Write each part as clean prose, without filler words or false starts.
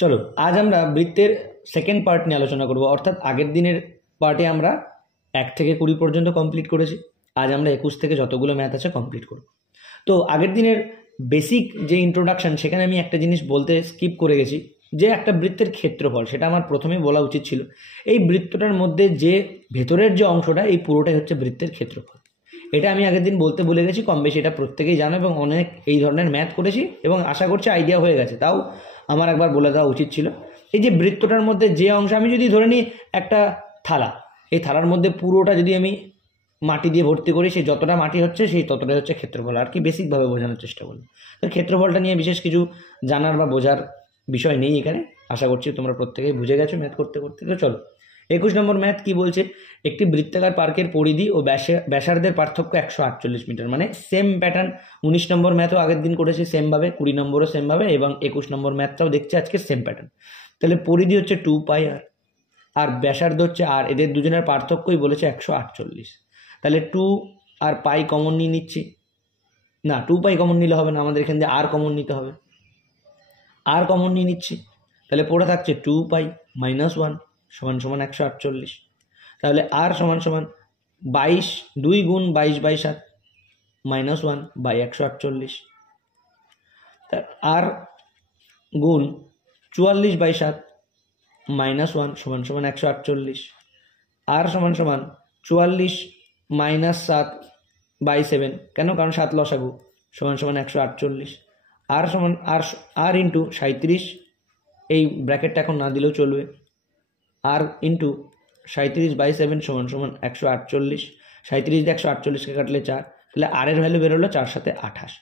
চলো আজ আমরা বৃত্তের সেকেন্ড পার্ট নিয়ে আলোচনা করব। অর্থাৎ আগের দিনের পার্টে আমরা 1 থেকে 20 পর্যন্ত কমপ্লিট করেছি। আজ আমরা 21 থেকে যতগুলো ম্যাথ আছে কমপ্লিট করব। তো আগের দিনের বেসিক যে ইন্ট্রোডাকশন, সেখানে আমি একটা জিনিস বলতে স্কিপ করে গেছি, যে একটা বৃত্তের ক্ষেত্রফল, সেটা আমার প্রথমেই বলা উচিত ছিল। এই বৃত্তটার মধ্যে যে ভেতরের যে অংশটা, এই পুরোটাই হচ্ছে বৃত্তের ক্ষেত্রফল। এটা আমি আগের দিন বলতে ভুলে গেছি, কম বেশি এটা প্রত্যেকেই জানো এবং অনেক এই ধরনের ম্যাথ করেছি এবং আশা করছি আইডিয়া হয়ে গেছে। তাও আমার একবার বলে দেওয়া উচিত ছিল। এই যে বৃত্তটার মধ্যে যে অংশ, আমি যদি ধরে নিই একটা থালা, এই থালার মধ্যে পুরোটা যদি আমি মাটি দিয়ে ভর্তি করি, সেই যতটা মাটি হচ্ছে সেই ততটাই হচ্ছে ক্ষেত্রফল। আর কি বেসিকভাবে বোঝানোর চেষ্টা করলাম। তো ক্ষেত্রফলটা নিয়ে বিশেষ কিছু জানার বা বোঝার বিষয় নেই এখানে। আশা করছি তোমরা প্রত্যেকেই বুঝে গেছো ম্যাথ করতে করতে। তো চলো 21 নম্বর ম্যাথ কি বলছে, একটি বৃত্তাকার পার্কের পরিধি ও ব্যাসার্ধের পার্থক্য 148 মিটার। মানে সেম প্যাটার্ন 19 নম্বর ম্যাথও আগের দিন করেছি সেমভাবে, 20 নম্বরও সেমভাবে এবং 21 নম্বর ম্যাথটাও দেখছি আজকে সেম প্যাটার্ন। তাহলে পরিধি হচ্ছে 2πr আর ব্যাসার্ধ হচ্ছে আর, এদের দুজনের পার্থক্যই বলেছে 148। তাহলে 2 আর পাই কমন নিয়ে নিচ্ছি, না 2π কমন নিলে হবে না, আমাদের এখান থেকে আর কমন নিতে হবে। আর কমন নিয়ে নিচ্ছি, তাহলে পড়ে থাকছে 2π - 1 সমান সমান 148। তাহলে আর সমান সমান 22, 2 গুণ 22/7 -1 বাই 148। আর গুণ 44/7 -1 সমান সমান 148। আর সমান সমান 44 - 7/7, কেন? কারণ 7 লসাগু, সমান সমান 148। আর সমান আর ইন্টু 37, এই ব্র্যাকেটটা এখন না দিলেও চলবে। আর ইন্টু 37/7 সমান সমান 148। 37 দিয়ে 148কে কাটলে 4, তাহলে আর এর ভ্যালু বেরোলো 4 সাথে 28।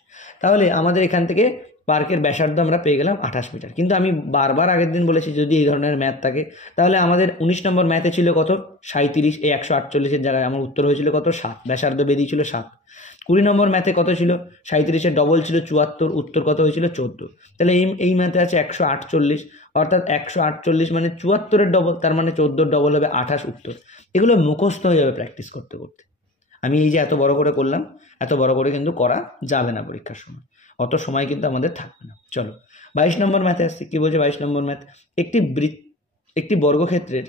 তাহলে আমাদের এখান থেকে পার্কের ব্যাসার্ধ আমরা পেয়ে গেলাম 28 মিটার। কিন্তু আমি বারবার আগের দিন বলেছি, যদি এই ধরনের ম্যাথ থাকে তাহলে আমাদের 19 নম্বর ম্যাথে ছিল কত, 37, এই 148-এর জায়গায় আমার উত্তর হয়েছিল কত, 7। ব্যাসার্ধ বেরিয়েছিল 7। 20 নম্বর ম্যাথে কত ছিল, 37-এর ডবল ছিল 74, উত্তর কত হয়েছিল 14। তাহলে এই ম্যাথে আছে 148, অর্থাৎ 148 মানে 74-এর ডবল, তার মানে 14-এর ডবল হবে 28 উত্তর। এগুলো মুখস্থ হয়ে যাবে প্র্যাকটিস করতে করতে। আমি এই যে এত বড় করে করলাম, এত বড় করে কিন্তু করা যাবে না পরীক্ষার সময়, অত সময় কিন্তু আমাদের থাকবে না। চলো 22 নম্বর ম্যাথে আসছি। কি বলছে 22 নম্বর ম্যাথ, একটি বর্গক্ষেত্রের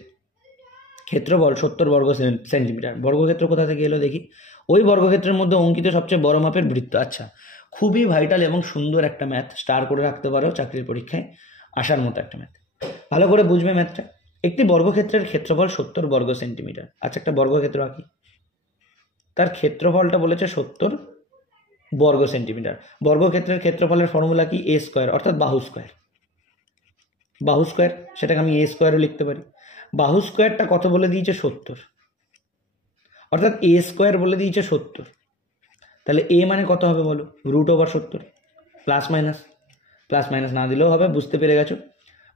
ক্ষেত্রফল 70 বর্গ সেন্টিমিটার। বর্গক্ষেত্র কোথা থেকে এলো দেখি, ওই বর্গক্ষেত্রের মধ্যে অঙ্কিত সবচেয়ে বড় মাপের বৃত্ত। আচ্ছা, খুবই ভাইটাল এবং সুন্দর একটা ম্যাথ, স্টার করে রাখতে পারো চাকরির পরীক্ষায় আসার মতো একটা ম্যাথ। ভালো করে বুঝবে ম্যাথটা। একটি বর্গক্ষেত্রের ক্ষেত্রফল 70 বর্গ সেন্টিমিটার। আচ্ছা, একটা বর্গক্ষেত্র আঁকি, তার ক্ষেত্রফলটা বলেছে 70 বর্গ সেন্টিমিটার। বর্গক্ষেত্রের ক্ষেত্রফলের ফর্মুলা কি, a স্কোয়ার, অর্থাৎ বাহু স্কোয়ার। বাহু স্কোয়ার, সেটাকে আমি a স্কোয়ারও লিখতে পারি। বাহু স্কোয়ারটা কত বলে দিয়েছে, 70, অর্থাৎ a স্কোয়ার বলে দিয়েছে 70। তাহলে a মানে কত হবে বলো, √70, প্লাস মাইনাস না দিলেও হবে, বুঝতে পেরে গেছো।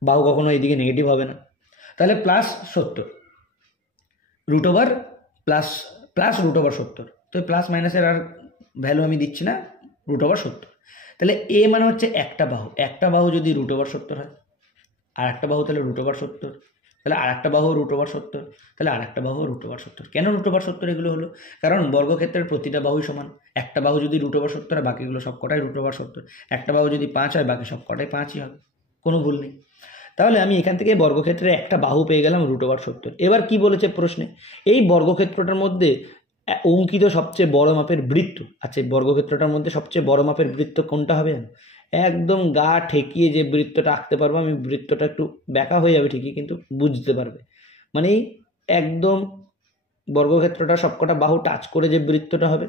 বাহু কখনো এইদিকে নেগেটিভ হবে না। তাহলে +70 √, প্লাস √70। তো প্লাস মাইনাসের আর ভ্যালু আমি দিচ্ছি না, √70। তাহলে a মানে হচ্ছে একটা বাহু যদি √70 হয়, আর একটা বাহু তাহলে √70, তাহলে আর একটা বাহু √70, তাহলে আর একটা বাহু √70। কেন √70 এগুলো হলো, কারণ বর্গক্ষেত্রের প্রতিটা বাহুই সমান। একটা বাহু যদি √70 হয়, বাকিগুলো সব কটাই √70। একটা বাহু যদি 5 হয়, বাকি সব কটাই 5ই হবে, কোনো ভুল নেই। তাহলে আমি এখান থেকে বর্গক্ষেত্রে একটা বাহু পেয়ে গেলাম √70। এবার কি বলেছে প্রশ্নে, এই বর্গক্ষেত্রটার মধ্যে অঙ্কিত সবচেয়ে বড় মাপের বৃত্ত। আচ্ছা, বর্গক্ষেত্রটার মধ্যে সবচেয়ে বড় মাপের বৃত্ত কোনটা হবে? একদম গা ঠেকিয়ে যে বৃত্তটা আঁকতে পারবো আমি, বৃত্তটা একটু ব্যাকা হয়ে যাবে ঠিকই, কিন্তু বুঝতে পারবে। মানে একদম বর্গক্ষেত্রটা সবকটা বাহু টাচ করে যে বৃত্তটা হবে,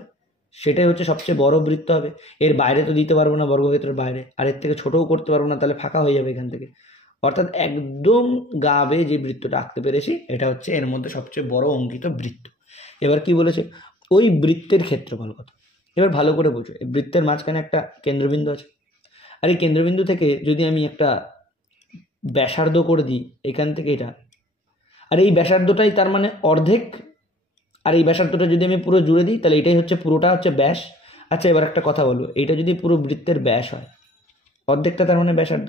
সেটাই হচ্ছে সবচেয়ে বড় বৃত্ত হবে। এর বাইরে তো দিতে পারবো না, বর্গক্ষেত্রের বাইরে, আর এর থেকে ছোটও করতে পারবো না, তাহলে ফাঁকা হয়ে যাবে এখান থেকে। অর্থাৎ একদম গাবে যে বৃত্তটা আঁকতে পেরেছি, এটা হচ্ছে এর মধ্যে সবচেয়ে বড় অঙ্কিত বৃত্ত। এবার কি বলেছে, ওই বৃত্তের ক্ষেত্রফল কত। এবার ভালো করে বুঝো, এই বৃত্তের মাঝখানে একটা কেন্দ্রবিন্দু আছে, আর এই কেন্দ্রবিন্দু থেকে যদি আমি একটা ব্যাসার্ধ করে দিই এখান থেকে এটা, আর এই ব্যাসার্ধটাই তার মানে অর্ধেক, আর এই ব্যাসার্ধটা যদি আমি পুরো জুড়ে দিই, তাহলে এটাই হচ্ছে পুরোটা হচ্ছে ব্যাস। আচ্ছা, এবার একটা কথা বলবো, এইটা যদি পুরো বৃত্তের ব্যাস হয়, অর্ধেকটা তার মানে ব্যাসার্ধ,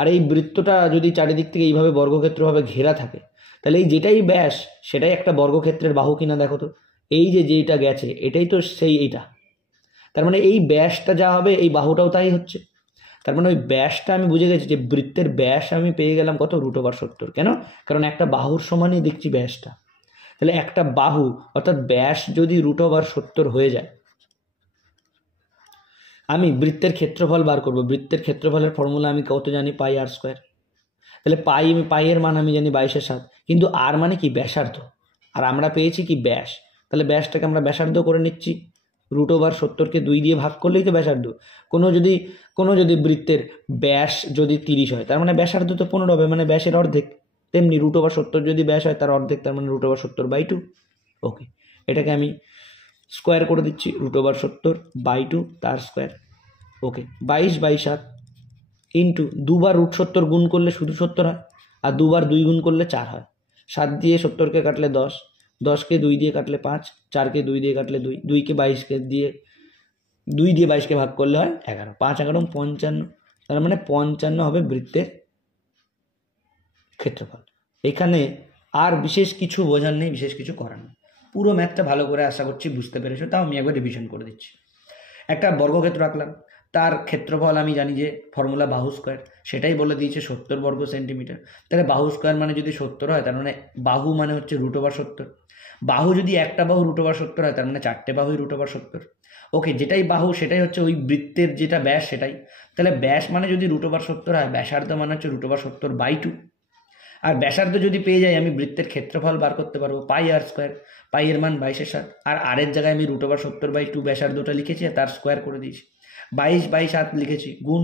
আর এই বৃত্তটা যদি চারিদিক থেকে এইভাবে বর্গক্ষেত্রভাবে ঘেরা থাকে, তাহলে এই যেটাই ব্যাস সেটাই একটা বর্গক্ষেত্রের বাহু কিনা দেখো তো। এই যে যেটা গেছে এটাই তো সেই এইটা, তার মানে এই ব্যাসটা যা হবে এই বাহুটাও তাই হচ্ছে। তার মানে ওই ব্যাসটা আমি বুঝে গেছি যে বৃত্তের ব্যাস আমি পেয়ে গেলাম কত, √70। কেন? কারণ একটা বাহুর সমানই দেখছি ব্যাসটা। তাহলে একটা বাহু অর্থাৎ ব্যাস যদি √70 হয়ে যায়, আমি বৃত্তের ক্ষেত্রফল বার করব। বৃত্তের ক্ষেত্রফলের ফর্মুলা আমি কত জানি, πr²। তাহলে পাইয়ের মান আমি জানি 22/7, কিন্তু আর মানে কি, ব্যাসার্ধ। আর আমরা পেয়েছি কি, ব্যাস। তাহলে ব্যাসটাকে আমরা ব্যাসার্ধ করে নিচ্ছি। √70কে 2 দিয়ে ভাগ করলেই তো ব্যাসার্ধ। কোনো যদি বৃত্তের ব্যাস যদি 30 হয়, তার মানে ব্যাসার্ধ তো 15 হবে, মানে ব্যাসের অর্ধেক। তেমনি √70 যদি ব্যাস হয় তার অর্ধেক, তার মানে √70/2। ওকে, এটাকে আমি স্কোয়ার করে দিচ্ছি, √70/2 তার স্কোয়ার। ওকে, 22/7 ইন্টু 2 বার √70 গুণ করলে শুধু 70 হয়, আর 2 বার 2 গুণ করলে 4 হয়। 7 দিয়ে 70কে কাটলে 10, 10কে 2 দিয়ে কাটলে 5, 4কে 2 দিয়ে কাটলে 2, 2কে 2 দিয়ে 22কে ভাগ করলে হয় 11, 5 11 55। তার মানে 55 হবে বৃত্তের ক্ষেত্রফল। এখানে আর বিশেষ কিছু বোঝার নেই, বিশেষ কিছু করার নেই। পুরো ম্যাথটা ভালো করে আশা করছি বুঝতে পেরেছো। তাও আমি একবার রিভিশন করে দিচ্ছি। একটা বর্গক্ষেত্র আঁকলাম, তার ক্ষেত্রফল আমি জানি যে ফর্মুলা বাহু স্কোয়ার, সেটাই বলে দিয়েছে 70 বর্গ সেন্টিমিটার। তাহলে বাহু স্কোয়ার মানে যদি 70 হয়, তার মানে বাহু মানে হচ্ছে √70। বাহু যদি একটা বাহু √70 হয়, তার মানে 4টে বাহুই √70। ওকে, যেটাই বাহু সেটাই হচ্ছে ওই বৃত্তের যেটা ব্যাস সেটাই। তাহলে ব্যাস মানে যদি √70 হয়, ব্যাসার্ধ মানে হচ্ছে √70/2। আর ব্যাসার্ধ যদি পেয়ে যাই, আমি বৃত্তের ক্ষেত্রফল বার করতে পারবো, πr²। পাইয়ের মান 22/7, আর এর জায়গায় আমি √70/2 ব্যাসার্ধটা লিখেছি, আর তার স্কোয়ার করে দিয়েছি। 22/7 লিখেছি, গুণ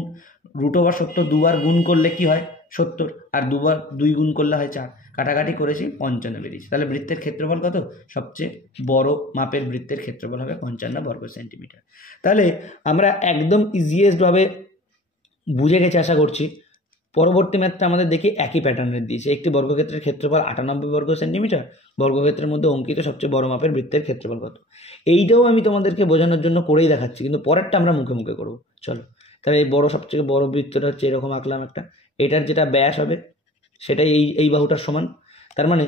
√70 দুবার গুণ করলে কি হয়, 70, আর 2 গুণ করলে হয় 4। কাটাকাটি করেছি, 55 বেরিয়েছে। তাহলে বৃত্তের ক্ষেত্রফল কত, সবচেয়ে বড় মাপের বৃত্তের ক্ষেত্রফল হবে 55 বর্গ সেন্টিমিটার। তাহলে আমরা একদম ইজিয়েস্টভাবে বুঝে গেছি আশা করছি। পরবর্তী ম্যাথটা আমাদের দেখি একই প্যাটার্নের দিয়েছে। একটি বর্গক্ষেত্রের ক্ষেত্রফল 98 বর্গ সেন্টিমিটার। বর্গক্ষেত্রের মধ্যে অঙ্কিত সবচেয়ে বড় মাপের বৃত্তের ক্ষেত্রফল কত। এইটাও আমি তোমাদেরকে বোঝানোর জন্য করেই দেখাচ্ছি, কিন্তু পরেরটা আমরা মুখে মুখে করবো। চলো, তাহলে এই সবচেয়ে বড় বৃত্তটা হচ্ছে এরকম আঁকলাম একটা। এটার যেটা ব্যাস হবে সেটাই এই বাহুটার সমান। তার মানে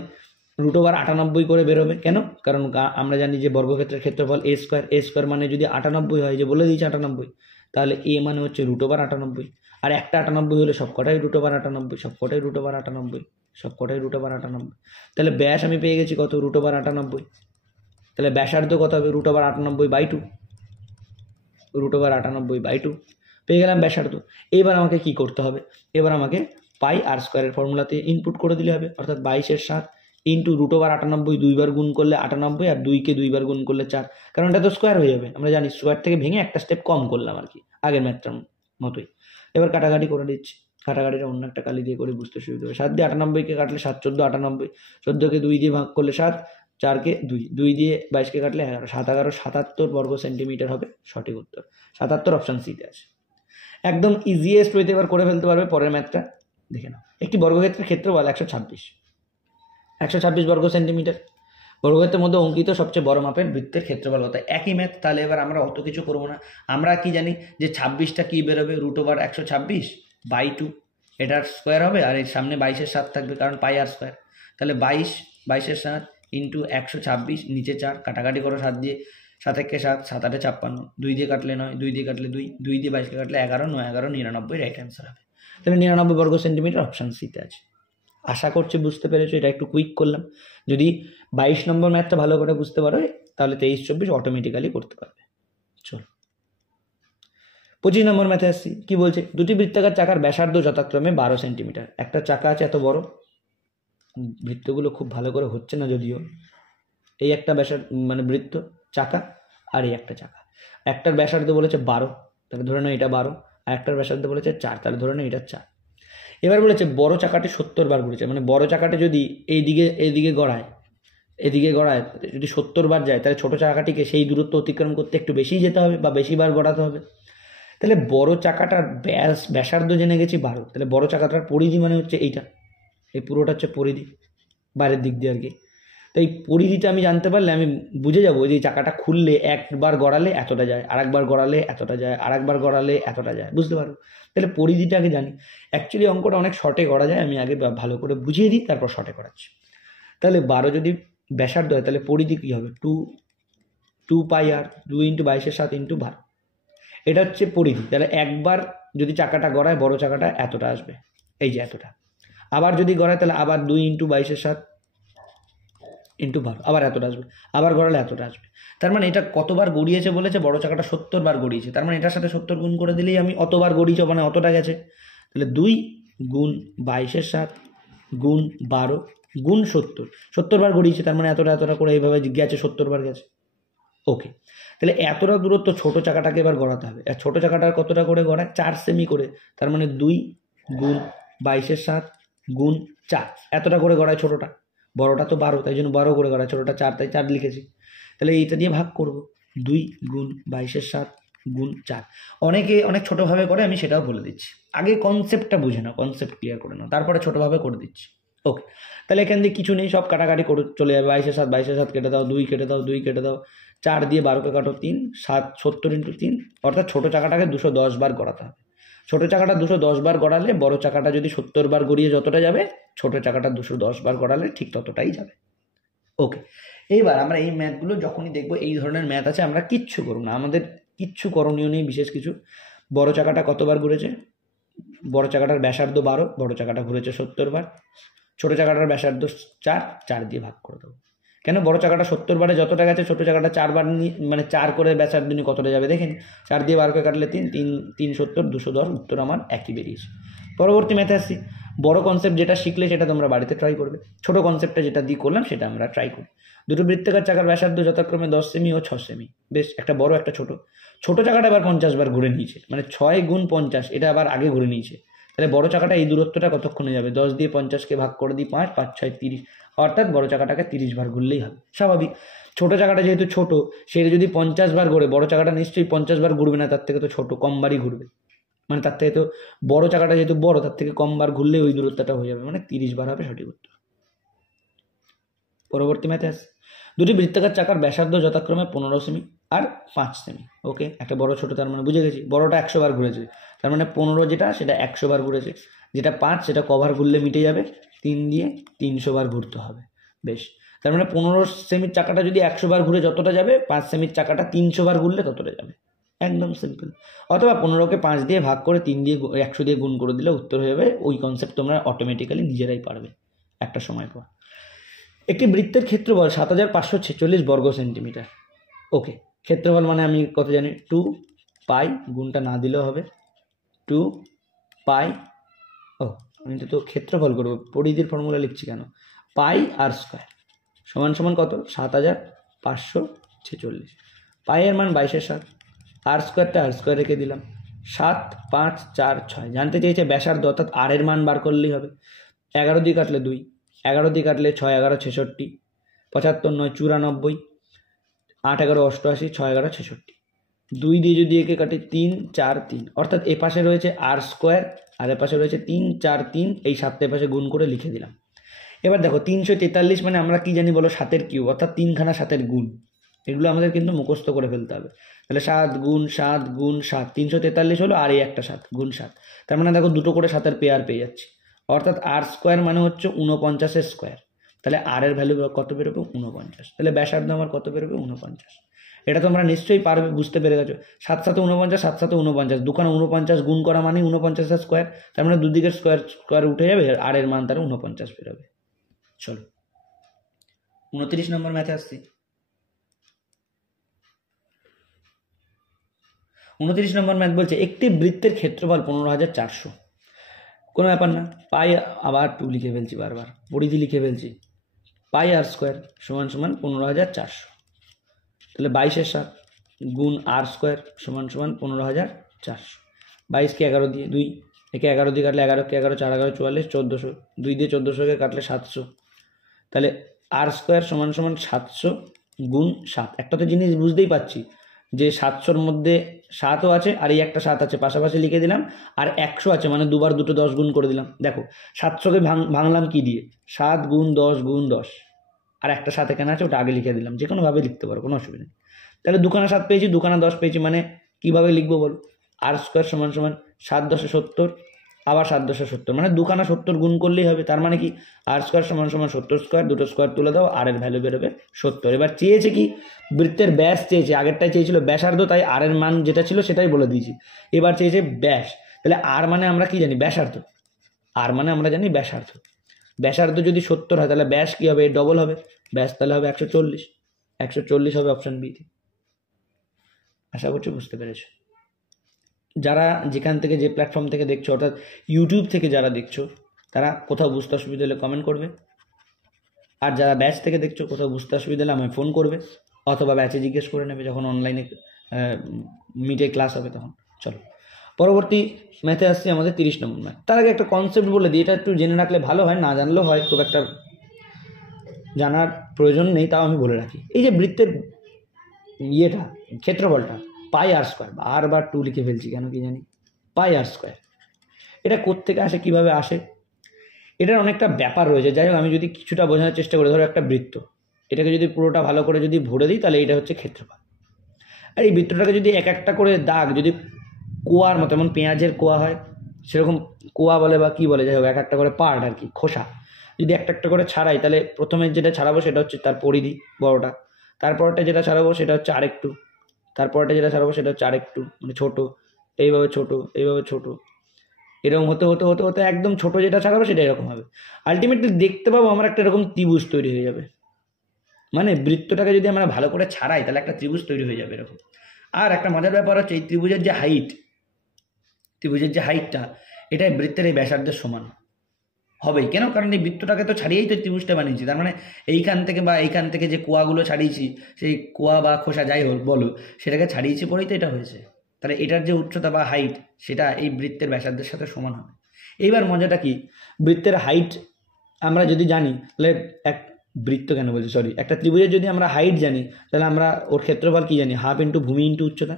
√98 করে বেরোবে। কেন? কারণ আমরা জানি যে বর্গক্ষেত্রের ক্ষেত্রফল a² মানে যদি 98 হয়, যে বলে দিয়েছে 98, তাহলে a মানে হচ্ছে √98। আর একটা 98 হলে সবকটাই √98, সবকটাই √98, সবকটাই √98। তাহলে ব্যাস আমি পেয়ে গেছি কত, √98। তাহলে ব্যাসার্ধ কত হবে, √98/2, √98/2 পেয়ে গেলাম ব্যাসার্ধ। এবার আমাকে কি করতে হবে, এবার আমাকে πr² ফর্মুলাতে ইনপুট করে দিলে হবে, অর্থাৎ 22/7 ইন্টু √98 দুইবার গুণ করলে 98, আর 2কে 2 বার গুণ করলে 4। কারণ এটা তো স্কোয়ার হয়ে যাবে, আমরা জানি স্কোয়ার থেকে ভেঙে একটা স্টেপ কম করলাম আর কি, আগের ম্যাথটার মতোই। এবার কাটাকাটি করে দিচ্ছি, কাটাকাটিটা অন্য একটা কালি দিয়ে করে বুঝতে সুবিধা হবে। 7 দিয়ে 98কে কাটলে 7 14 98, 14কে 2 দিয়ে ভাগ করলে 7, 4কে 2, 2 দিয়ে 22কে কাটলে 11, 7 11 77 বর্গ সেন্টিমিটার হবে সঠিক উত্তর। 77 অপশান সিতে আছে। একদম ইজিয়েস্ট ওয়েতে এবার করে ফেলতে পারবে। পরের ম্যাথটা দেখে নাও। একটি বর্গক্ষেত্রের ক্ষেত্রফল 126 বর্গ সেন্টিমিটার। বর্গক্ষেত্রের মধ্যে অঙ্কিত সবচেয়ে বড় মাপের বৃত্তের ক্ষেত্রফল কত। একই ম্যাথ। তাহলে এবার আমরা অত কিছু করবো না। আমরা কি জানি যে 26টা কি বেরোবে, √126/2, এটার স্কোয়ার হবে, আর এর সামনে 22/7 থাকবে, কারণ πr²। তাহলে 22/7 ইন্টু 126, নিচে 4, কাটাকাটি করো 7 দিয়ে, 7 1 7, 7 8 56, 2 দিয়ে কাটলে 9, 2 দিয়ে কাটলে 2, 2 দিয়ে 22কে কাটলে 11, 9 11 99, রাইট অ্যান্সার হবে। তাহলে 99 বর্গ সেন্টিমিটার অপশান সিতে আছে। আশা করছি বুঝতে পেরেছো। এটা একটু কুইক করলাম। যদি 22 নম্বর ম্যাথটা ভালো করে বুঝতে পারো, তাহলে 23 24 অটোমেটিক্যালি করতে পারবে। চলো 25 নম্বর ম্যাথে আসছি। কি বলছে, দুটি বৃত্তাকার চাকার ব্যাসার্ধ যথাক্রমে 12 সেন্টিমিটার। একটা চাকা আছে এত বড়, বৃত্তগুলো খুব ভালো করে হচ্ছে না যদিও। এই একটা মানে বৃত্ত, চাকা, আর এই একটা চাকা। একটার ব্যাসার্ধ বলেছে 12, তাহলে ধরে নাও এটা 12, আর একটার ব্যাসার্ধ বলেছে 4, তাহলে ধরে নাও এটা 4। এবার বলেছে বড় চাকাটি 70 বার ঘুরেছে, মানে বড় চাকাটি যদি এদিকে গড়ায় যদি 70 বার যায়, তাহলে ছোট চাকাটিকে সেই দূরত্ব অতিক্রম করতে একটু বেশি যেতে হবে বা বেশি বার গড়াতে হবে। তাহলে বড় চাকাটার ব্যাসার্ধ জেনে গেছি 12, তাহলে বড় চাকাটার পরিধি মানে হচ্ছে এইটা, এই পুরোটা হচ্ছে পরিধি বাইরের দিক দিয়ে আর কি। তো এই পরিধিটা আমি জানতে পারলে আমি বুঝে যাবো যে চাকাটা খুললে একবার গড়ালে এতটা যায়, আরেকবার গড়ালে এতটা যায়, আরেকবার গড়ালে এতটা যায়, বুঝতে পারো। তাহলে পরিধিটা আগে জানি। অ্যাকচুয়ালি অঙ্কটা অনেক শর্টে করা যায়, আমি আগে ভালো করে বুঝিয়ে দিই, তারপর শর্টে করাচ্ছি। তাহলে 12 যদি ব্যাসার্ধ হয়, তাহলে পরিধি কী হবে, 2πr, 2 × 22/7 × 12, এটা হচ্ছে পরিধি। তাহলে একবার যদি চাকাটা গড়ায় বড় চাকাটা এতটা আসবে, এই যে এতটা। আবার যদি গড়ায় তাহলে আবার 2 × 22/7 × 12 আবার এতটা আসবে, আবার গড়ালে এতটা আসবে। তার মানে এটা কতবার গড়িয়েছে বলেছে, বড় চাকাটা 70 বার গড়িয়েছে, তার মানে এটার সাথে 70 গুণ করে দিলেই আমি অতবার গড়িয়েছে মানে অতটা গেছে। তাহলে 2 × 22/7 × 12 × 70, 70 বার গড়িয়েছে, তার মানে এতটা এতটা করে এইভাবে গেছে, 70 বার গেছে। ওকে, তাহলে এতটা দূরত্ব ছোট চাকাটাকে এবার গড়াতে হবে। আর ছোট চাকাটার কতটা করে গড়ায়, 4 সেমি করে, তার মানে 2 × 22/7 × 4 এতটা করে গড়ায় ছোটটা, বড়টা তো 12, তাই জন্য 12 করে গড়ায়, ছোটটা 4 তাই 4 লিখেছি। তাহলে এইটা দিয়ে ভাগ করব, 2 × 22/7 × 4। অনেকে অনেক ছোটোভাবে করে, আমি সেটাও বলে দিচ্ছি। আগে কনসেপ্টটা বুঝে নাও, কনসেপ্ট ক্লিয়ার করে নাও, তারপরে ছোটোভাবে করে দিচ্ছি। ওকে, তাহলে এখান দিয়ে কিছু নেই, সব কাটাকাটি করে চলে যাবে। 22/7 কেটে দাও, 2 কেটে দাও, 2 কেটে দাও, 4 দিয়ে 12কে কাটো 3, 7 70 × 3, অর্থাৎ ছোটো চাকাটাকে 210 বার গড়াতে হবে। ছোটো চাকাটা 210 বার গড়ালে, বড় চাকাটা যদি 70 বার গড়িয়ে যতটা যাবে, ছোটো চাকাটা 210 বার গড়ালে ঠিক ততটাই যাবে। ওকে, এইবার আমরা এই ম্যাথগুলো যখনই দেখবো, এই ধরনের ম্যাথ আছে, আমরা কিচ্ছু করব না, আমাদের কিচ্ছু করণীয় নেই বিশেষ কিছু। বড় চাকাটা কতবার ঘুরেছে, বড় চাকাটার ব্যাসার্ধ 12, বড় চাকাটা ঘুরেছে 70 বার, ছোটো চাকাটার ব্যাসার্ধ 4, 4 দিয়ে ভাগ করে দেবো। কেন, বড় চাকাটা 70 বারে যতটা গেছে, ছোটো চাকাটা 4 বার মানে 4 করে ব্যাসার্ধ নিয়ে কতটা যাবে দেখেন, 4 দিয়ে 12কে কাটলে 3, 3 70, 210, উত্তর আমার একই বেরিয়েছে। পরবর্তী ম্যাথে আসছি। বড় কনসেপ্ট যেটা শিখলে সেটা তোমরা বাড়িতে ট্রাই করবে, ছোট কনসেপ্টটা যেটা দিয়ে করলাম সেটা আমরা ট্রাই করি। দুটো বৃত্তাকার চাকার ব্যাসার্ধ যথাক্রমে 10 সেমি ও 6 সেমি, বেশ, একটা বড় একটা ছোট। ছোট চাকাটা আবার 50 বার ঘুরে নিয়েছে, মানে 6 × 50, এটা আবার আগে ঘুরে নিয়েছে। তাহলে বড় চাকাটা এই দূরত্বটা কতক্ষণে যাবে, 10 দিয়ে 50কে ভাগ করে দিই 5, 5 6 30, অর্থাৎ বড় চাকাটাকে 30 বার ঘুরলেই হবে, স্বাভাবিক। ছোট চাকাটা যেহেতু ছোট, সেটা যদি 50 বার ঘুরে, বড় চাকাটা নিশ্চয়ই 50 বার ঘুরবে না, তার থেকে তো ছোট, কম বারই ঘুরবে, মানে তার থেকে তো বড় চাকাটা যেহেতু বড়, তার থেকে কম বার ঘুরলে ওই দূরত্বটা হয়ে যাবে, মানে 30 বার হবে সঠিক উত্তর। পরবর্তী ম্যাথে আসে। দুটি বৃত্তাকার চাকার ব্যাসার্ধ যথাক্রমে 15 সেমি আর 5 সেমি। ওকে, একটা বড় ছোট, তার মানে বুঝে গেছি বড়টা 100 বার ঘুরেছে, তার মানে 15 যেটা সেটা 100 বার ঘুরেছে, যেটা 5 সেটা কভার ঘুরলে মিটে যাবে, 3 দিয়ে 300 বার ঘুরতে হবে। বেশ, তার মানে 15 সেমির চাকাটা যদি 100 বার ঘুরে যতটা যাবে, 5 সেমির চাকাটা 300 বার ঘুরলে ততটা যাবে, একদম সিম্পল। অথবা 15কে 5 দিয়ে ভাগ করে 3 দিয়ে 100 দিয়ে গুণ করে দিলে উত্তর হয়ে যাবে। ওই কনসেপ্ট তোমরা অটোমেটিক্যালি নিজেরাই পারবে একটা সময় পর। একটি বৃত্তের ক্ষেত্রফল 7546 বর্গ সেন্টিমিটার। ওকে, ক্ষেত্রফল মানে আমি কত জানি, 2 পাই, গুণটা না দিলেও হবে, 2 পাই, ও আমি তো ক্ষেত্রফল করবো, পরিধির ফর্মুলা লিখছি কেন, পাই আর স্কোয়ার সমান সমান কত, 7546। পাইয়ের মান 22/7, আর স্কোয়ারটা আর স্কোয়ার রেখে দিলাম, 7 5 4 6। জানতে চেয়েছে ব্যাসার্ধ, অর্থাৎ আর এর মান বার করলেই হবে। 11 দিয়ে কাটলে 2, 11 দিয়ে কাটলে 6 11 66, 75 9 94, 8 11 88, 6 11 66। 2 দিয়ে যদি একে কাটি 3 4 3, অর্থাৎ এ পাশে রয়েছে আর স্কোয়ার আর এ পাশে রয়েছে 3 4 3, এই 7 পাশে গুণ করে লিখে দিলাম। এবার দেখো 343 মানে আমরা কি জানি বলো, 7-এর কিউব, অর্থাৎ 3খানা 7-এর গুণ। এগুলো আমাদের কিন্তু মুখস্থ করে ফেলতে হবে। তাহলে 7 × 7 × 7, 343 হলো, আর এই একটা 7 × 7, তার মানে দেখো দুটো করে 7-এর পেয়ার পেয়ে যাচ্ছি, অর্থাৎ আর স্কোয়ার মানে হচ্ছে 49-এর স্কোয়ার। তাহলে আর এর ভ্যালু কত বেরোবে, 49। তাহলে ব্যাসার্ধ আমার কত বেরোবে, 49। এটা তোমরা নিশ্চয়ই পারবে, বুঝতে পেরে গেছো। 7 7 49, 7 7 49, দুখানা 49 গুণ করা মানে 49-এর স্কোয়ার, তার মানে দুদিকের স্কোয়ার উঠে যাবে, আর এর মান তার 49 বেরোবে। চলো 29 নম্বর ম্যাথে আসছি। 29 নম্বর ম্যাথ বলছে একটি বৃত্তের ক্ষেত্রফল 15,400। কোনো ব্যাপার না, পাই, আবার 2 লিখে ফেলছি, বারবার পরিধি লিখে ফেলছি, পাই আর স্কোয়ার সমান সমান 15,400। তাহলে 22/7 গুণ আর স্কোয়ার সমান সমান 15,400। 22কে 11 দিয়ে 2, একে 11 দিয়ে কাটলে 11কে 11 4 11 44, 1400, 2 দিয়ে 1400কে কাটলে 700। তাহলে আর স্কোয়ার সমান সমান 700 গুণ 7। একটা তো জিনিস বুঝতেই পারছি যে 700-র মধ্যে 7ও আছে আর এই একটা 7 আছে, পাশাপাশি লিখে দিলাম, আর 100 আছে, মানে দুবার দুটো 10 গুণ করে দিলাম। দেখো 700কে ভাঙলাম কি দিয়ে, 7 × 10 × 10, আর একটা 7 এখানে আছে, ওটা আগে লিখে দিলাম, যে কোনোভাবে লিখতে পারো, কোনো অসুবিধা নেই। তাহলে দুখানা 7 পেয়েছি, দুখানা 10 পেয়েছি, মানে কীভাবে লিখবো বলো, আর স্কোয়ার সমান সমান 7 10 70, আবার 7 10 70, মানে দুখানা 70 গুণ করলেই হবে। তার মানে কি, আর স্কোয়ার সমান সমান 70 স্কোয়ার, দুটো স্কোয়ার তুলে দাও, আর এর ভ্যালু বেরোবে 70। এবার চেয়েছে কি, বৃত্তের ব্যাস চেয়েছে, আগেরটাই চেয়েছিল ব্যাসার্ধ, তাই আর এর মান যেটা ছিল সেটাই বলে দিয়েছি। এবার চেয়েছে ব্যাস, তাহলে আর মানে আমরা কি জানি? ব্যাসার্ধ। আর মানে আমরা জানি ব্যাসার্ধ। ব্যাসার্ধ যদি 70 হয় তাহলে ব্যাস কি হবে? ডবল হবে। ব্যাস তাহলে হবে 140। 140 হবে অপশন বিতে। আশা করছি বুঝতে পেরেছো। যারা যেখান থেকে যে প্ল্যাটফর্ম থেকে দেখছো, অর্থাৎ ইউটিউব থেকে যারা দেখছো, তারা কোথাও বুঝতে অসুবিধা হলে কমেন্ট করবে। আর যারা ব্যাচ থেকে দেখছো, কোথাও বুঝতে অসুবিধা হলে আমায় ফোন করবে, অথবা ব্যাচে জিজ্ঞেস করে নেবে যখন অনলাইনে মিটে ক্লাস হবে তখন। চলো পরবর্তী ম্যাথে আসছি, আমাদের 30 নম্বর ম্যাথ। তার আগে একটা কনসেপ্ট বলে দিই, এটা একটু জেনে রাখলে ভালো হয়, না জানলেও হয়, খুব একটা জানার প্রয়োজন নেই, তাও আমি বলে রাখি। এই যে বৃত্তের ইয়েটা, ক্ষেত্রফলটা পাই আর স্কোয়ার, বারবার 2 লিখে ফেলছি কেন কি জানি, পাই আর স্কোয়ার, এটা কোত্থেকে আসে, কিভাবে আসে, এটার অনেকটা ব্যাপার রয়েছে। যাই হোক, আমি যদি কিছুটা বোঝানোর চেষ্টা করি, ধরো একটা বৃত্ত, এটাকে যদি পুরোটা ভালো করে যদি ভরে দিই তাহলে এটা হচ্ছে ক্ষেত্রফল। আর এই বৃত্তটাকে যদি এক একটা করে দাগ, যদি কোয়ার মতো, যেমন পেঁয়াজের কোয়া হয় সেরকম কোয়া বলে বা কী বলে, যাই হোক এক একটা করে পার্ট আর কি, খোসা, যদি একটা একটা করে ছাড়াই তাহলে প্রথমে যেটা ছাড়াবো সেটা হচ্ছে তার পরিধি বড়টা, তারপরটা যেটা ছাড়াবো সেটা হচ্ছে আরেকটু, তারপরটা যেটা ছাড়াবো সেটা হচ্ছে আরেকটু, মানে ছোটো, এইভাবে ছোটো, এইভাবে ছোটো, এরকম হতে হতে হতে হতে একদম ছোটো যেটা ছাড়াবো সেটা এরকম হবে। আলটিমেটলি দেখতে পাবো আমার একটা এরকম ত্রিভুজ তৈরি হয়ে যাবে। মানে বৃত্তটাকে যদি আমরা ভালো করে ছাড়াই তাহলে একটা ত্রিভুজ তৈরি হয়ে যাবে এরকম। আর একটা মজার ব্যাপার হচ্ছে, এই ত্রিভুজের যে হাইটটা এটাই বৃত্তের এই ব্যাসার্ধের সমান হবেই। কেন? কারণ এই বৃত্তটাকে তো ছাড়িয়েই তো ত্রিভুজটা বানিয়েছি, তার মানে এইখান থেকে যে কোয়াগুলো ছাড়িয়েছি, সেই কোয়া বা খোসা যাই হোক বলো, সেটাকে ছাড়িয়েছি পরেই তো এটা হয়েছে। তাহলে এটার যে উচ্চতা বা হাইট সেটা এই বৃত্তের ব্যাসার্ধের সাথে সমান হবে। এইবার মজাটা কি, বৃত্তের হাইট আমরা যদি জানি তাহলে একটা ত্রিভুজের যদি আমরা হাইট জানি তাহলে আমরা ওর ক্ষেত্রফল কি জানি? হাফ ইন্টু ভূমি ইন্টু উচ্চতা।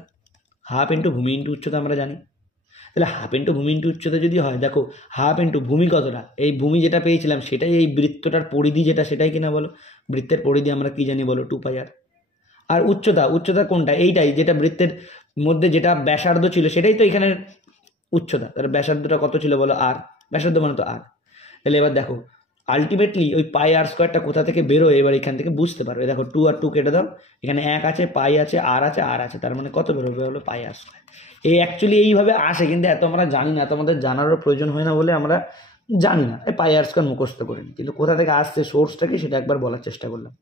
হাফ ইন্টু ভূমি ইন্টু উচ্চতা আমরা জানি। তাহলে হাফ ইন্টু ভূমি ইন্টু উচ্চতা যদি হয়, দেখো হাফ ইন্টু ভূমি কতটা, এই ভূমি যেটা পেয়েছিলাম সেটাই এই বৃত্তটার পরিধি যেটা, সেটাই কিনা বলো? বৃত্তের পরিধি আমরা কি জানি বলো? 2πr। আর উচ্চতা কোনটা? এইটাই, যেটা বৃত্তের মধ্যে যেটা ব্যাসার্ধ ছিল সেটাই তো এখানে উচ্চতা। তাহলে ব্যাসার্ধটা কত ছিল বলো? আর। ব্যাসার্ধ মানে তো আর। তাহলে এবার দেখো আলটিমেটলি ওই পাই আর স্কোয়ারটা কোথা থেকে বেরোয়, এবার এখান থেকে বুঝতে পারবে। দেখো 2 আর 2 কেটে দাও, এখানে 1 আছে, পাই আছে, আর আছে, তার মানে কত বেরোবে? হলো পাই আর স্কোয়ার। এই অ্যাকচুয়ালি এইভাবে আসে, কিন্তু এত আমরা জানি না, এত আমাদের জানারও প্রয়োজন হয় না বলে আমরা জানি না, এই পাই আর স্কোয়ার মুখস্থ করিনি। কিন্তু কোথা থেকে আসছে, সোর্সটা কি, সেটা একবার বলার চেষ্টা করলাম।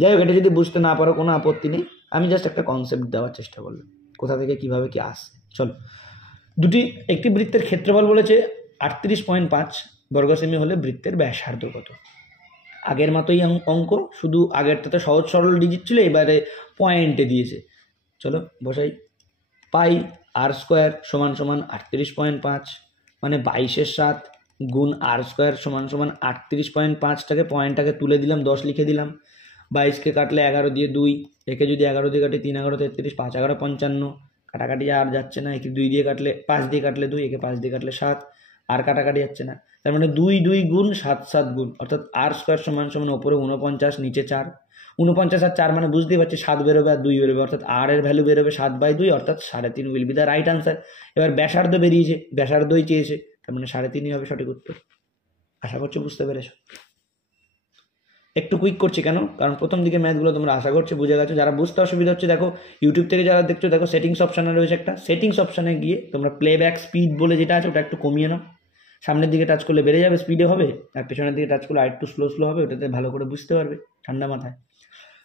যাই হোক, এটা যদি বুঝতে না পারো কোনো আপত্তি নেই, আমি জাস্ট একটা কনসেপ্ট দেওয়ার চেষ্টা করলাম কোথা থেকে কীভাবে কি আসছে। চলো, একটি বৃত্তের ক্ষেত্রফল বলেছে 38.5 বর্গ সেমি হলে বৃত্তের ব্যাসার্ধ কত? আগের মতোই অঙ্ক, শুধু আগেরটাতে সহজ সরল ডিজিট ছিল, এবারে পয়েন্টে দিয়েছে। চলো বসাই। পাই আর স্কোয়ার সমান সমান 38.5, মানে 22/7 গুণ আর স্কোয়ার সমান সমান 38.5টাকে পয়েন্টটাকে তুলে দিলাম, 10 লিখে দিলাম। 22কে কাটলে 11 দিয়ে 2, একে যদি 11 দিয়ে কাটে 3 11 33, 5 11 55, কাটাকাটি আর যাচ্ছে না। একে 2 দিয়ে কাটলে 5 দিয়ে কাটলে 2, একে 5 দিয়ে কাটলে 7, আর কাটাকাটি যাচ্ছে না। তার মানে 2 2 গুণ 7 7 গুণ, অর্থাৎ আর স্কোয়ার সমান সমান ওপরে 49 নিচে 4, 49 আর 4 মানে বুঝতেই পারছি 7 বেরোবে আর 2 বেরোবে, অর্থাৎ আর এর ভ্যালু বেরোবে 7/2, অর্থাৎ 3.5 will be the right answer. এবার ব্যাসার্ধ বেরিয়েছে, ব্যাসার্ধই চেয়েছে, তার মানে 3.5 হবে সঠিক উত্তর। আশা করছি বুঝতে পেরেছো। একটু কুইক করছি কেন, কারণ প্রথম দিকে ম্যাথগুলো তোমরা আশা করছি বুঝে গেছো। যারা বুঝতে অসুবিধা হচ্ছে, দেখো ইউটিউব থেকে যারা দেখছো, দেখো সেটিংস অপশানে রয়েছে একটা, সেটিংস অপশানে গিয়ে তোমরা প্লেব্যাক স্পিড বলে যেটা আছে ওটা একটু কমিয়ে নাও। সামনের দিকে টাচ করলে বেড়ে যাবে, স্পিডে হবে, আর পেছনের দিকে টাচ করলে আরেকটু স্লো হবে, ওটাতে ভালো করে বুঝতে পারবে ঠান্ডা মাথায়।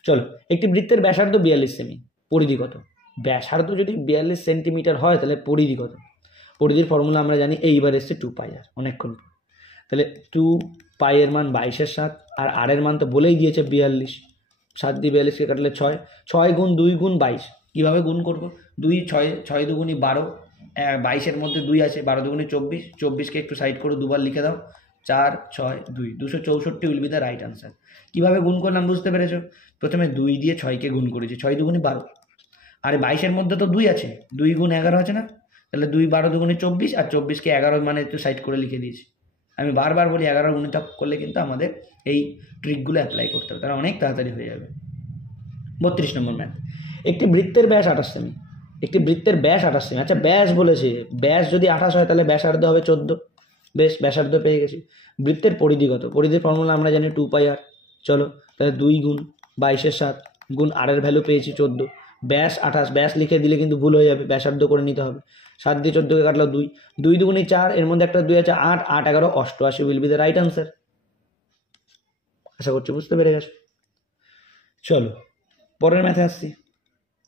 চলো, একটি বৃত্তের ব্যাসার্ধ 42 সেমি, পরিধি কত? ব্যাসার্ধ যদি 42 সেন্টিমিটার হয় তাহলে পরিধি কত? পরিধির ফর্মুলা আমরা জানি, এইবার এসছে 2πr, অনেকক্ষণ পর। তাহলে 2π এর মান 22/7, আর আর এর মান তো বলেই দিয়েছে 42, 7 দিয়ে 42কে কাটলে 6, 6 গুণ 2 গুণ 22। কীভাবে গুণ করবো? 2 6 দুগুণি 12, 22-এর মধ্যে 2 আছে, 12 দুগুণি 24, 24কে একটু সাইড করে দুবার লিখে দাও, 4 6 2, 264 will be the right answer. কীভাবে গুণ করলাম বুঝতে পেরেছো? প্রথমে 2 দিয়ে 6কে গুণ করেছি, 6 দুগুণি 12, আর 22-এর মধ্যে তো 2 আছে, 2 গুণ 11 আছে না, তাহলে 2 12 দুগুণি 24, আর 24কে 11 মানে একটু সাইড করে লিখে দিয়েছি। আমি বারবার বলি 11 গুণিতক করলে কিন্তু আমাদের এই ট্রিকগুলো অ্যাপ্লাই করতে হবে, তারা অনেক তাড়াতাড়ি হয়ে যাবে। 32 নম্বর ম্যাথ। একটি বৃত্তের ব্যাস 28 সেমি, একটি বৃত্তের ব্যাস 28 সেমি। আচ্ছা, ব্যাস বলেছে, ব্যাস যদি 28 হয় তাহলে ব্যাসার্ধ হবে 14। বেশ, ব্যাসার্ধ পেয়ে গেছি। বৃত্তের পরিধি কত? পরিধির ফর্মুলা আমরা জানি 2πr। চলো, তাহলে 2 গুণ 22/7 গুণ আর এর ভ্যালু পেয়েছি 14, ব্যাস 28, ব্যাস লিখে দিলে কিন্তু ভুল হয়ে যাবে, ব্যাসার্ধ করে নিতে হবে। 7 দিয়ে 14কে কাটলো 2, 2 দুগুণে 4, এর মধ্যে একটা 2 আছে 8, 8 11 88 will be the right answer. আশা করছি বুঝতে পেরে গেছো। চলো পরের ম্যাথে আসছি।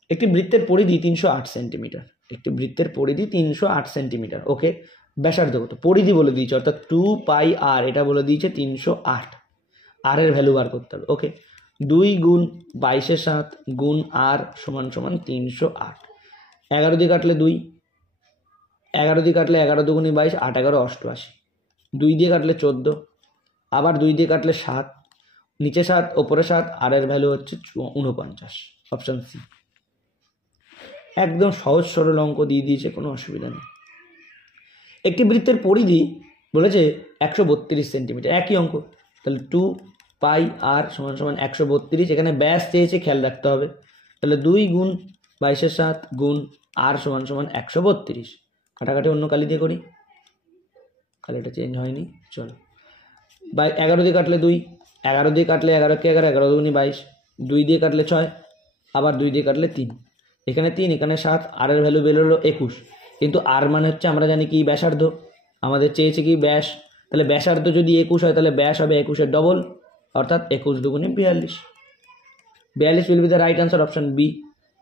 একটি বৃত্তের পরিধি 308 সেন্টিমিটার, একটি বৃত্তের পরিধি 308 সেন্টিমিটার। ওকে, ব্যাসার্ধ কত? পরিধি বলে দিয়েছে, অর্থাৎ 2 পাই আর, এটা বলে দিয়েছে 308, আর এর ভ্যালু বার করতে হবে। ওকে, 2 গুণ 22 7 গুণ আর সমান সমান 308। 11 দিয়ে কাটলে 2, 11 দিয়ে কাটলে 11 দুগুণে 22, 8 11 88, 2 দিয়ে কাটলে 14, আবার 2 দিয়ে কাটলে 7, নিচে 7 ওপরে 7, আর এর ভ্যালু হচ্ছে 49। Option C. একদম সহজ সরল অঙ্ক দিয়ে দিয়েছে, কোনো অসুবিধা নেই। একটি বৃত্তের পরিধি বলেছে 132 সেন্টিমিটার, একই অঙ্ক। তাহলে 2 পাই আর সমান সমান 132, এখানে ব্যাস চেয়েছে, খেয়াল রাখতে হবে। তাহলে 2 গুণ 22 7 গুণ আর সমান সমান 132, কাটাকাটি অন্য কালি দিয়ে করি, কালিটা চেঞ্জ হয়নি। চলো, 11 দিয়ে কাটলে 2, 11 দিয়ে কাটলে 11 কে 11, 11 দুগুণে 22, 2 দিয়ে কাটলে 6, আবার 2 দিয়ে কাটলে 3, এখানে 3 এখানে 7, আর এর ভ্যালু বেরোলো 21। কিন্তু আর মানে হচ্ছে আমরা জানি কি ব্যাসার্ধ, আমাদের চেয়েছে কি ব্যাস। তাহলে ব্যাসার্ধ যদি 21 হয় তাহলে ব্যাস হবে 21-এর ডবল, অর্থাৎ 21 দুগুণে 42। 42 will be the right answer, option B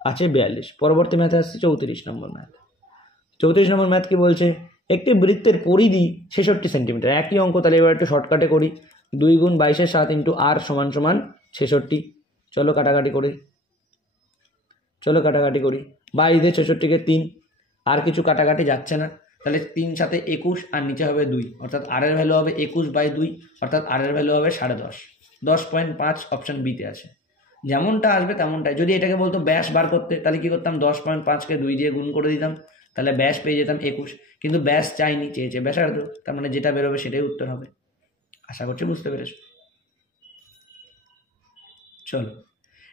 আছে 42। পরবর্তী ম্যাথে আসছে 34 নম্বর ম্যাথ। 34 নম্বর ম্যাথ কি বলছে? একটি বৃত্তের পরিধি 66 সেন্টিমিটার, একই অঙ্ক। তাহলে এবার একটু শর্টকাটে করি, 2 গুণ 22 7 ইন্টু আর সমান সমান 66। চলো কাটাকাটি করি, 22 দিয়ে 66কে 3, আর কিছু কাটাকাটি যাচ্ছে না, তাহলে 3 সাথে 21 আর নিচে হবে 2, অর্থাৎ আর এর ভ্যালু হবে 21/2, অর্থাৎ আর এর ভ্যালু হবে 10.5, 10.5 অপশন বিতে আছে। যেমনটা আসবে তেমনটাই। যদি এটাকে বলতো ব্যাস বার করতে, তাহলে কি করতাম? 10.5কে 2 দিয়ে গুণ করে দিতাম, তাহলে ব্যাস পেয়ে যেতাম 21। কিন্তু ব্যাস চাইনি, চেয়েছে ব্যাসার্ধ, তার মানে যেটা বেরোবে সেটাই উত্তর হবে। আশা করছি বুঝতে পেরেছো। চলো,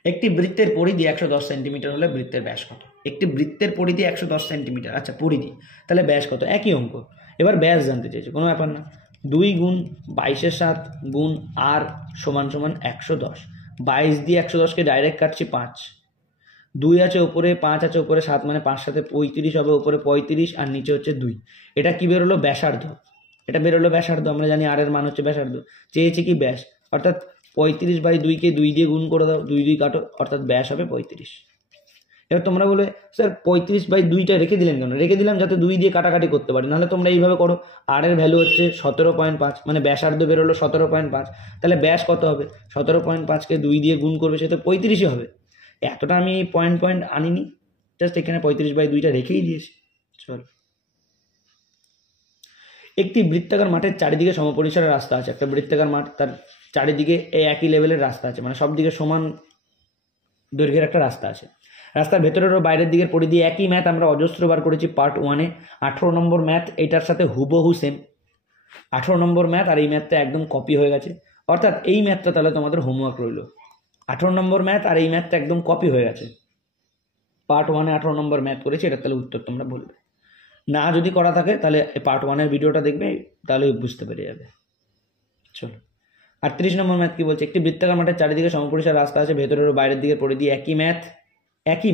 একটি বৃত্তের পরিধি 110 সেন্টিমিটার হলে বৃত্তের ব্যাস কত? একটি বৃত্তের পরিধি 110 সেন্টিমিটার, আচ্ছা পরিধি, তাহলে ব্যাস কত? একই অঙ্ক, এবার ব্যাস জানতে চেয়েছে, কোনো ব্যাপার না। 2 গুণ 22 7 গুণ আর সমান সমান 110, 22 দিয়ে 110কে ডাইরেক্ট কাটছি 5, 2 আছে ওপরে, 5 আছে ওপরে, 7 মানে 5 সাথে 35 হবে, ওপরে 35 আর নিচে হচ্ছে 2। এটা কি বেরোলো? ব্যাসার্ধ। এটা বেরোলো ব্যাসার্ধ, আমরা জানি আর এর মান হচ্ছে ব্যাসার্ধ, চেয়েছে কি ব্যাস, অর্থাৎ 35/2কে 2 দিয়ে গুণ করে দাও, 2 2 কাটো, অর্থাৎ ব্যাস হবে 35। এবার তোমরা বলে স্যার 35/2টা রেখে দিলেন কেন? রেখে দিলাম যাতে 2 দিয়ে কাটাকাটি করতে পারি, নাহলে তোমরা এইভাবে করো। আর এর ভ্যালু হচ্ছে 17.5, মানে ব্যাসার্ধ বেরোলো 17.5, তাহলে ব্যাস কত হবে? 17.5কে 2 দিয়ে গুণ করবে, সে তো 35ই হবে। এতটা আমি পয়েন্ট আনিনি, জাস্ট এখানে 35/2টা রেখেই দিয়েছি। চলো, একটি বৃত্তাকার মাঠের চারিদিকে সমপরিসরের রাস্তা আছে। একটা বৃত্তাকার মাঠ, তার চারিদিকে একই লেভেলের রাস্তা আছে, মানে সব দিকে সমান দৈর্ঘ্যের একটা রাস্তা আছে। রাস্তার ভেতরের ও বাইরের দিকের পরিধি একই। ম্যাথ আমরা অজস্রবার করেছি পার্ট 1-এ। 18 নম্বর ম্যাথ এটার সাথে হুবহু সেম। 18 নম্বর ম্যাথ আর এই ম্যাথটা একদম কপি হয়ে গেছে, অর্থাৎ এই ম্যাথটা তাহলে তোমাদের হোমওয়ার্ক রইল। 18 নম্বর ম্যাথ আর এই ম্যাথটা একদম কপি হয়ে গেছে। পার্ট 1-এ 18 নম্বর ম্যাথ করেছি, এটার তাহলে উত্তর তোমরা বলবে। না যদি করা থাকে তাহলে পার্ট 1-এর ভিডিওটা দেখবে, তাহলে বুঝতে পেরে যাবে। চলো, 38 নম্বর ম্যাথ কি বলছে? একটি বৃত্তাকার মাঠের চারিদিকে সমপরিসর রাস্তা আছে, ভেতরের ও বাইরের দিকের পরিধি একই।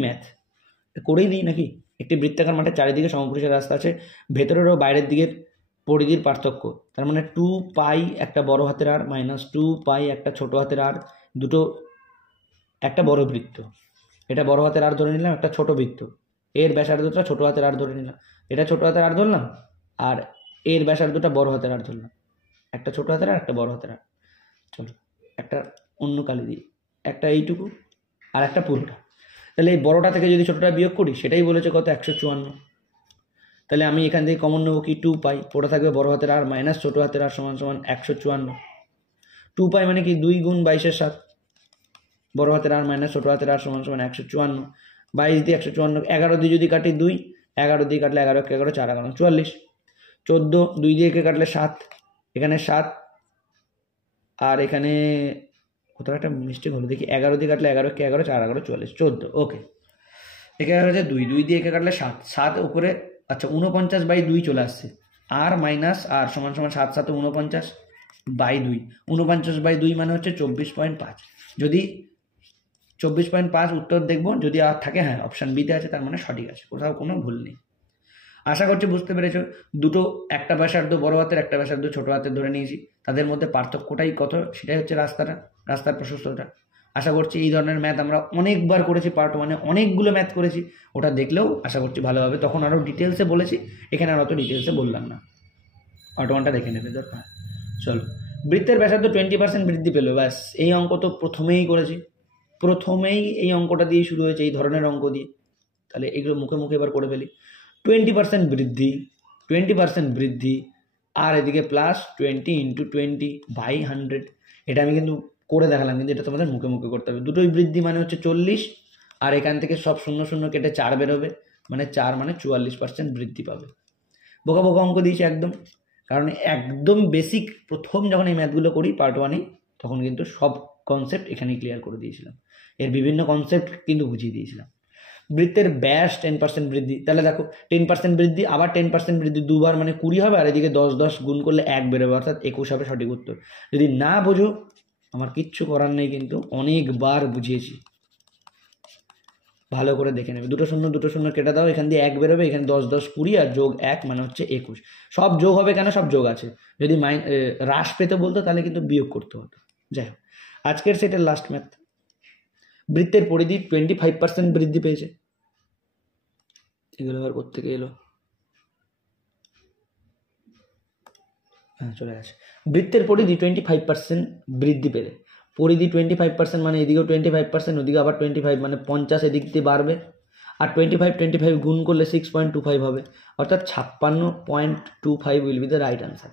ম্যাথ করেই দিই নাকি? একটি বৃত্তাকার মাঠের চারিদিকে সমপরিসর রাস্তা আছে, ভেতরের ও বাইরের দিকের পরিধির পার্থক্য, তার মানে 2 পাই একটা বড় হাতের আর মাইনাস 2 পাই একটা ছোট হাতের আর, দুটো একটা বড় বৃত্ত। এটা বড় হাতের আর ধরে নিলাম, একটা ছোট বৃত্ত, এর ব্যাসার্ধটা ছোট হাতের আর ধরে নিলাম, এটা ছোট হাতের আর ধরলাম, আর এর ব্যাসার্ধটা বড় হাতের আর ধরলাম। একটা ছোট হাতের আর একটা বড় হাতের আর। চলো একটা অন্য কালি দিই, একটা এইটুকু আর একটা পুরোটা। তাহলে এই বড়টা থেকে যদি ছোটটা বিয়োগ করি, সেটাই বলেছে কত? 154। তাহলে আমি এখান থেকে কমন নেবো কি? 2 পাই, পড়ে থাকবে বড় হাতের আর মাইনাস ছোট হাতের আর সমান সমান 154। 2 পাই মানে কি? 2 গুণ 22 7, বড় হাতের আর মাইনাস ছোট হাতের আর সমান সমান 154। 22 দিয়ে 154, 11 দিয়ে যদি কাটি 2, 11 দিয়ে কাটলে 11 কে 11, 4 11 44, 14, 2 দিয়ে কে কাটলে 7, এখানে 7 আর এখানে কোথাও একটা মিস্টেক হলো, দেখি 11 দিয়ে কাটলে 11 কে 11, 4 11 44, 14। ওকে, এখানে হচ্ছে 2 দিয়ে একে কাটলে 7, 7 উপরে, আচ্ছা 49/2 চলে আসছে। আর মাইনাস আর সমান সমান 7 7 49/2, 49/2 মানে হচ্ছে 24.5। যদি 24.5 উত্তর দেখবো, যদি আর থাকে হ্যাঁ অপশান বিতে আছে, তার মানে সঠিক আছে, কোথাও কোনো ভুল নেই। আশা করছি বুঝতে পেরেছো। দুটো, একটা ব্যাসার্ধ বড় হাতের, একটা ব্যাসার্ধ ছোট হাতের ধরে নিয়েছি, তাদের মধ্যে পার্থক্যটাই কত, সেটাই হচ্ছে রাস্তার প্রশস্ততা। আশা করছি এই ধরনের ম্যাথ আমরা অনেকবার করেছি, পার্ট 1-এ অনেকগুলো ম্যাথ করেছি, ওটা দেখলেও আশা করছি ভালোভাবে, তখন আরও ডিটেলসে বলেছি, এখানে আর অত ডিটেলসে বললাম না, পার্ট 1টা দেখে নেবে দরকার। চলো, বৃত্তের ব্যাসার্ধ 20% বৃদ্ধি পেলো, ব্যাস এই অঙ্ক তো প্রথমেই করেছি, প্রথমেই এই অঙ্কটা দিয়ে শুরু হয়েছে, এই ধরনের অঙ্ক দিয়ে। তাহলে এগুলো মুখে মুখে এবার করে ফেলি। 20% বৃদ্ধি, 20% বৃদ্ধি, আর এদিকে প্লাস 20 × 20/100, এটা আমি কিন্তু করে দেখালাম, কিন্তু এটা তোমাদের মুখে মুখে করতে হবে। দুটোই বৃদ্ধি মানে হচ্ছে 40, আর এখান থেকে সব 0 0 কেটে 4 বেরোবে, মানে 4 মানে 44% বৃদ্ধি পাবে। বোকা বোকা অঙ্ক দিয়েছি একদম, কারণ একদম বেসিক প্রথম যখন এই ম্যাথগুলো করি পার্ট 1-এ, তখন কিন্তু সব কনসেপ্ট এখানেই ক্লিয়ার করে দিয়েছিলাম, এর বিভিন্ন কনসেপ্ট কিন্তু বুঝিয়ে দিয়েছিলাম। বৃত্তের ব্যাস 10% বৃদ্ধি, তাহলে দেখো 10% বৃদ্ধি, আবার 10% বৃদ্ধি, দুবার মানে 20 হবে, আর এদিকে 10 10 গুণ করলে 1 বেরোবে, অর্থাৎ 21 হবে সঠিক উত্তর। যদি না বোঝো আমার কিচ্ছু করার নেই, কিন্তু অনেকবার বুঝিয়েছি, ভালো করে দেখে নেবে। দুটো শূন্য কেটে দাও, এখান দিয়ে 1 বেরোবে, এখানে 10 10 20 আর যোগ 1 মানে হচ্ছে 21। সব যোগ হবে কেন, সব যোগ আছে, যদি হ্রাস পেতে বলতো তাহলে কিন্তু বিয়োগ করতে হতো। যাই হোক, আজকের সেটের লাস্ট ম্যাথ। বৃত্তের পরিধি 25% বৃদ্ধি পেয়েছে, এগুলো আবার কোত্থেকে এলো, হ্যাঁ চলে গেছে। বৃত্তের পরিধি 25% বৃদ্ধি পেলে, পরিধি 25% মানে এদিকেও 25%, ওদিকে আবার 25 মানে 50 এদিক দিয়ে বাড়বে, আর 25 গুণ করলে 6.25 হবে, অর্থাৎ 56.25 will be the right answer.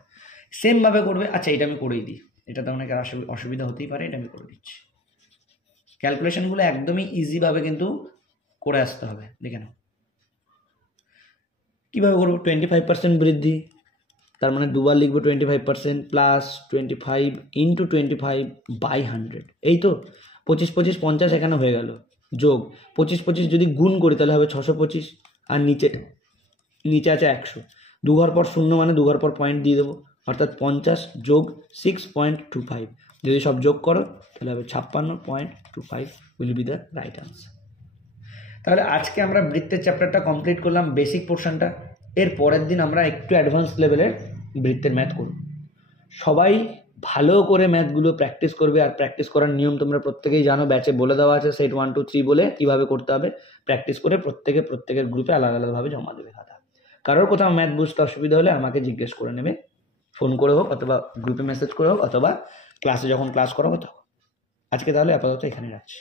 সেমভাবে করবে। আচ্ছা, এটা আমি করেই দিই, এটাতে অনেকের অসুবিধা হতেই পারে, এটা আমি করে দিচ্ছি। ক্যালকুলেশনগুলো একদমই ইজিভাবে কিন্তু করে আসতে হবে, দেখে নাও কীভাবে করবো। 25% বৃদ্ধি, তার মানে দুবার লিখবো 25% প্লাস 25 × 25/100, এই তো 25 25 50 এখানে হয়ে গেল, যোগ 25 25 যদি গুণ করি তাহলে হবে 625, আর নিচে আছে 100, দুঘর পর 0 মানে দুঘর পর পয়েন্ট দিয়ে দেবো, অর্থাৎ 50 যোগ 6.25, যদি সব যোগ করো তাহলে হবে 56.25 will be the right answer. তাহলে আজকে আমরা বৃত্তের চ্যাপ্টারটা কমপ্লিট করলাম, বেসিক পোর্শনটা। এর পরের দিন আমরা একটু অ্যাডভান্স লেভেলের বৃত্তের ম্যাথ করব। সবাই ভালো করে ম্যাথগুলো প্র্যাকটিস করবে, আর প্র্যাকটিস করার নিয়ম তোমরা প্রত্যেকেই জানো, ব্যাচে বলে দেওয়া আছে, সেট 1 2 3 বলে কীভাবে করতে হবে। প্র্যাকটিস করে প্রত্যেকের গ্রুপে আলাদা আলাদাভাবে জমা দেবে খাতা। কারোর কোথাও ম্যাথ বুঝতে অসুবিধা হলে আমাকে জিজ্ঞেস করে নেবে, ফোন করে হোক, অথবা গ্রুপে মেসেজ করে হোক, অথবা ক্লাসে যখন ক্লাস করা হবে তখন। আজকে তাহলে আপাতত এখানে রাখছি।